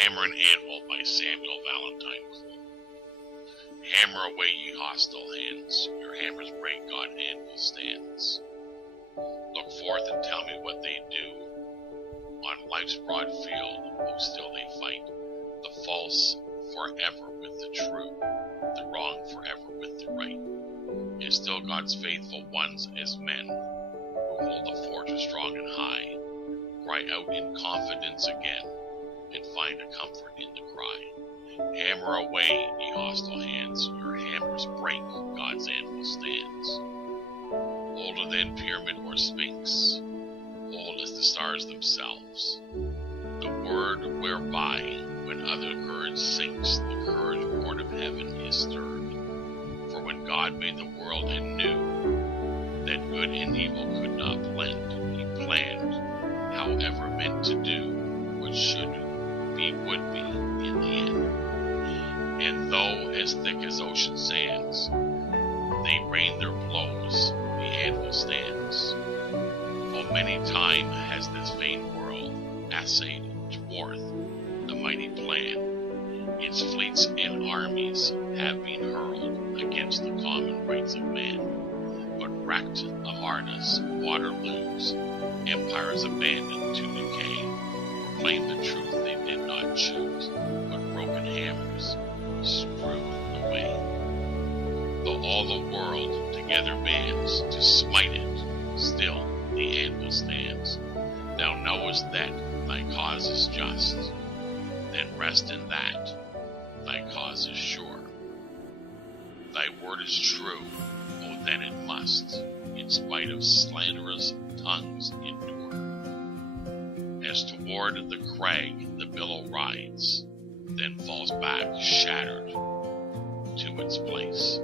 Hammer and Anvil by Samuel Valentine. Hammer away, ye hostile hands, your hammers break, God anvil stands. Look forth and tell me what they do. On life's broad field, oh still they fight, the false forever with the true, the wrong forever with the right. Is still God's faithful ones as men, who hold the fortress strong and high, cry out in confidence again, and find a comfort in the cry. Hammer away, ye hostile hands, your hammers break, God's anvil stands. Older than pyramid or sphinx, old as the stars themselves, the word whereby, when other courage sinks, the courage born of heaven is stirred. For when God made the world and knew that good and evil could not blend, he planned, however meant to do, what should be would be in the end. And though as thick as ocean sands, they rain their blows, the anvil stands. Full many time has this vain world essayed to thwart the mighty plan. Its fleets and armies have been hurled against the common rights of man, but wrecked Amarnas, Waterloos, empires abandoned to decay, proclaimed the truth they did not choose, but broken hammers screwed away. Though all the world together bands to smite it, still the anvil stands. Thou knowest that thy cause is just, then rest in that thy cause is sure. Thy word is true, oh then it must, in spite of slanderous tongues, endure. As toward the crag the billow rides, then falls back shattered to its place.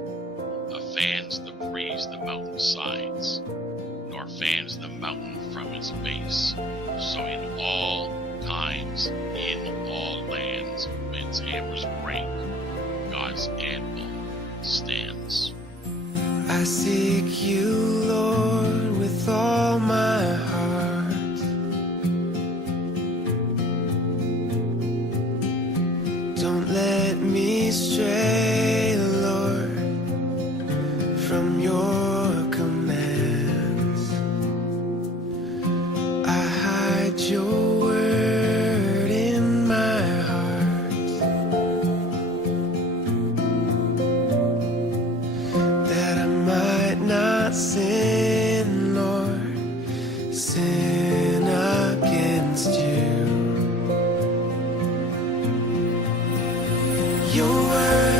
Fans the breeze the mountain sides, nor fans the mountain from its base. So in all times, in all lands, men's hammers break, God's anvil stands. I seek you, Lord, with all my heart. Don't let me stray, Lord, from your commands. I hide your word in my heart, that I might not sin, Lord, sin against you. Your word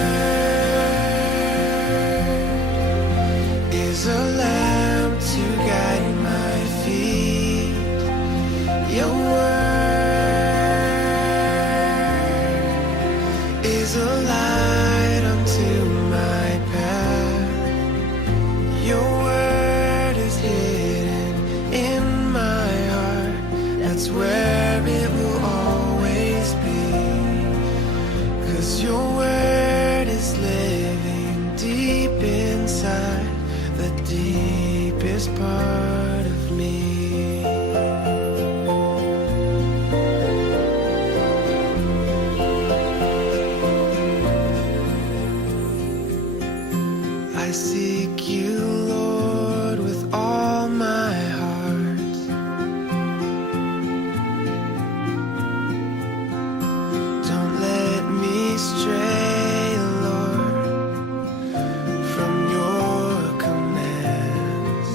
is a lamp to guide my feet. Your word is a light unto my path. Your word is hidden in my heart. That's where it will always be. 'Cause your word is living deep inside the deepest part of me. I seek you, Lord, with all my heart. Don't let me stray, Lord, from your commands.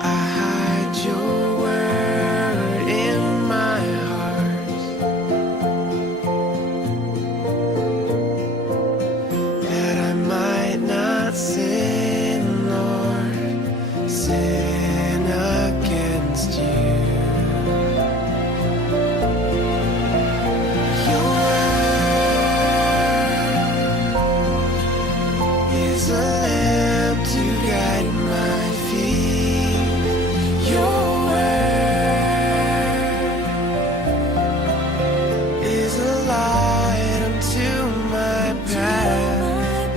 I hide your word in my heart, that I might not sin, Lord, sin against you. Your word is a lamp to guide my feet. Your word is a light unto my path.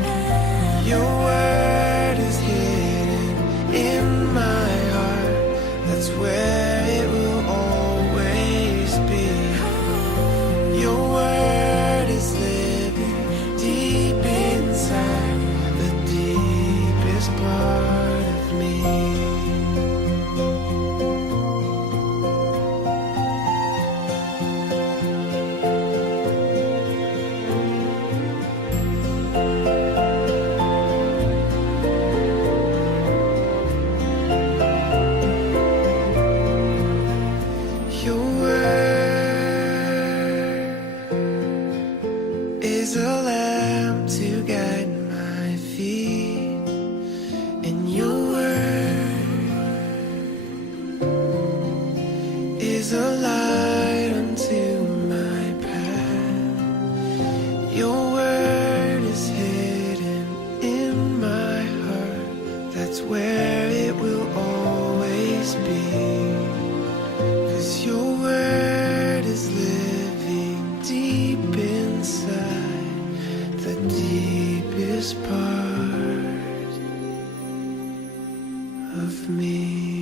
Your word is hidden in my heart. That's where it will always be. is a light unto my path. Your word is hidden in my heart. That's where it will always be. 'Cause your word is living deep inside the deepest part of me.